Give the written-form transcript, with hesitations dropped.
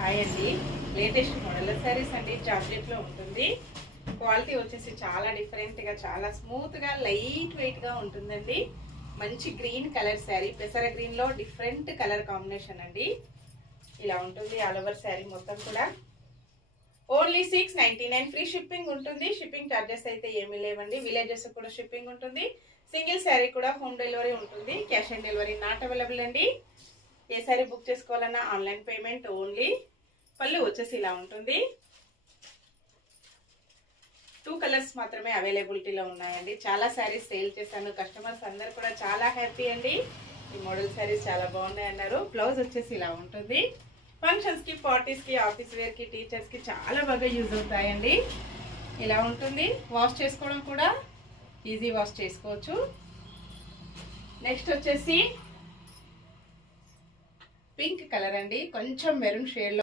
Hi అండి. Latest model saris అండి. జార్జెట్లో ఉంటుంది. క్వాలిటీ వచ్చేసి చాలా డిఫరెంట్గా, చాలా స్మూత్గా, లైట్ వెయిట్గా ఉంటుందండి. మంచి గ్రీన్ కలర్ శారీ, పెసర గ్రీన్లో డిఫరెంట్ కలర్ కాంబినేషన్ అండి. ఇలా ఉంటుంది ఆల్ ఓవర్ శారీ మొత్తం కూడా. ఓన్లీ 699 ఫ్రీ షిప్పింగ్ ఉంటుంది. షిప్పింగ్ ఛార్జెస్ అయితే ఏమీ లేవండి. విలేజెస్ కూడా షిప్పింగ్ ఉంటుంది. సింగిల్ శారీ కూడా హోమ్ డెలివరీ ఉంటుంది. Cash on delivery not available అండి. ఏ శారీ బుక్ చేసుకోవాలన్నా ఆన్లైన్ పేమెంట్ ఓన్లీ. పళ్ళు వచ్చేసి ఇలా ఉంటుంది. 2 కలర్స్ మాత్రమే అవైలబిలిటీలో ఉన్నాయండి. చాలా శారీస్ సేల్ చేశాను. కస్టమర్స్ అందరు కూడా చాలా హ్యాపీ అండి. ఈ మోడల్ శారీస్ చాలా బాగున్నాయి అన్నారు. బ్లౌజ్ వచ్చేసి ఇలా ఉంటుంది. ఫంక్షన్స్కి, పార్టీస్కి, ఆఫీస్ వేర్కి, టీచర్స్కి చాలా బాగా యూజ్ అవుతాయండి. ఇలా ఉంటుంది. వాష్ చేసుకోవడం కూడా ఈజీ వాష్ చేసుకోవచ్చు. నెక్స్ట్ వచ్చేసి పింక్ కలర్ అండి. కొంచెం మెరూన్ షేడ్లో